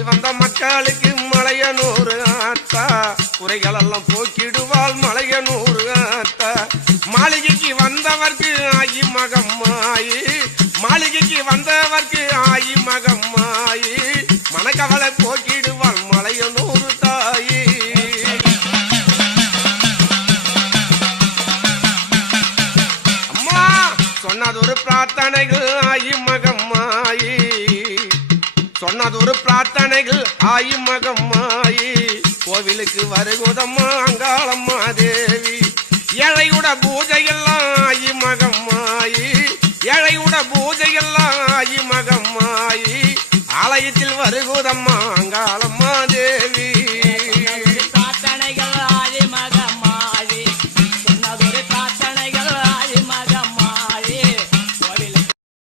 மாளிகைக்கு வந்த மக்களுக்கு மலையனூறு ஆத்தா குறைகள் எல்லாம் போக்கிடுவாள் மலையனூறு ஆத்தா மாளிகைக்கு வந்தவர்க்கு ஆயி மகம்மாயி மாளிகைக்கு வந்தவர்க்கு ஆயி மகம்மாயி மனக்கவலை போக்கிடுவாள் மலையனூறு தாயி அம்மா சொன்னதொரு பிரார்த்தனைகள் ஆயி மகம்மாயி சொன்னதொரு பிரார்த்தனைகள் ஆயி மகம்மாயி கோவிலுக்கு வருகுதம்மா அங்காளம்மா தேவி ஏழையுட பூஜையெல்லாம் ஆயி மகம்மாயி ஏழையுட பூஜையெல்லாம் ஆயி மகம்மாயி ஆலயத்தில் வருகுதம்மா அங்காளம்மா